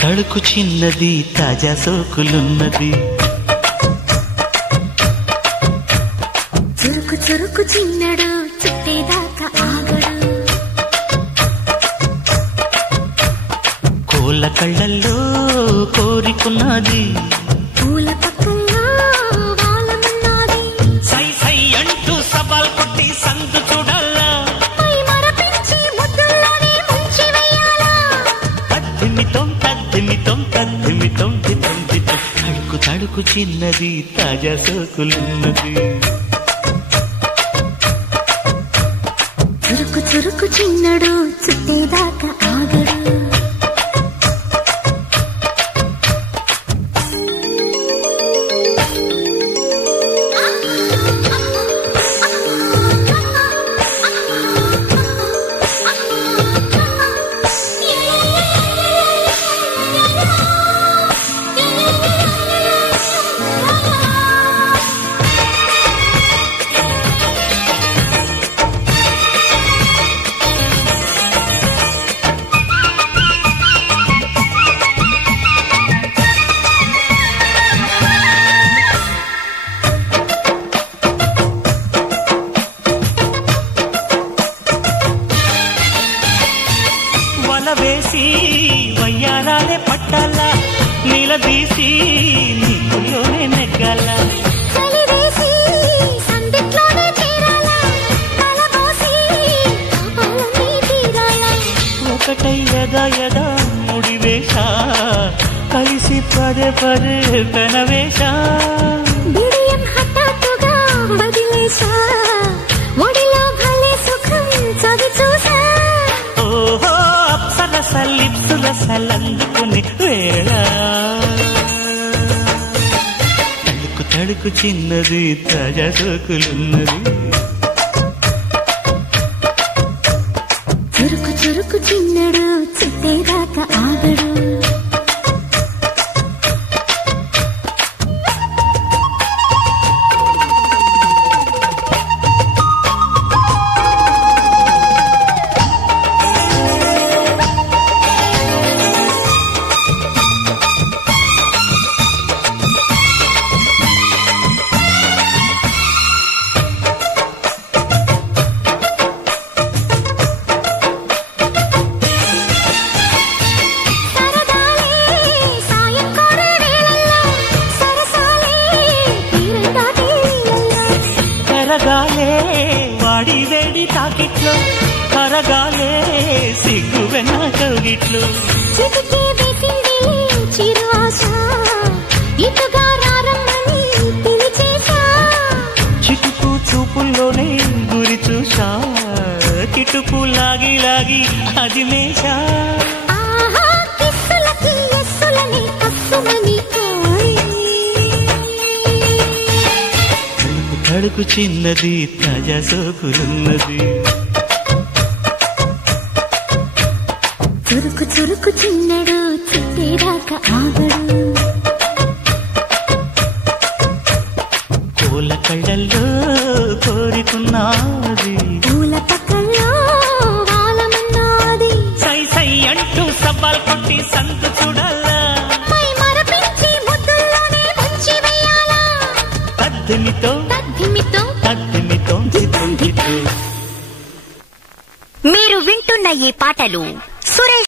తడుకు చిన్నది తాజా సోకులున్నది చురుకు చురుకు చిన్నడు చుట్టేదాకా ఆగడు కోళ్ళ కళ్ళల్లో కోరికున్నది పూల పక్కల్లో వాలమన్నది సై సై అంటూ సవాల్ కొట్టి సందు చూడాలా పై మరపించి ముద్దుల్లోనే ముంచి వెయ్యాలా తద్దిమితం తడుకు తడుకు చిన్నది తాజా సోకులున్నది చురుకు చురుకు చిన్నడు చుట్టేదాకా ఆగడు వేసి వయ్యారాలే పట్టాలా నీలదీసి నీలోనే నెగ్గాల ఒకటై యదా యదా ముడివేష కలిసి పదే పదే పెనవేష బిడియం హఠాత్తుగా వదిలేశా ఒడిలో భలే సుఖం చవి చూసా ఓహో లిప్సుల సలందుకుని వేళ తడుకు తడుకు చిన్నది తాజా సోకులున్నది చురుకు చురుకు చిన్నడు చుట్టేదాకా ఆగడు కరగాలే వాడి వేడి తాకిట్లో కరగాలే సిగ్గు వెన్న కౌగిట్లో చిటికే వేసింది చిరు ఆశ ఇటుగా రారమ్మని పిలిచేశా చిటుకు చూపుల్లోనే గురి చూసా కిటుకు లాగి లాగి అది మేషా ఆహా కిస్సులకి ఎస్సులని కస్సుమని తడుకు చిన్నది తాజా సోకులున్నది చురుకు చురుకు చిన్నడు చుట్టేదాకా ఆగడు కోళ్ళ కళ్ళల్లో కోరికున్నది పూల పక్కల్లో వాలమన్నది సై సై అంటూ సవాల్ కొట్టి సందు చూడాలా పై మరపించి ముద్దుల్లోనే ముంచి వెయ్యాలా తద్దిమితో మీరు వింటున్న ఈ పాటలు సురేష్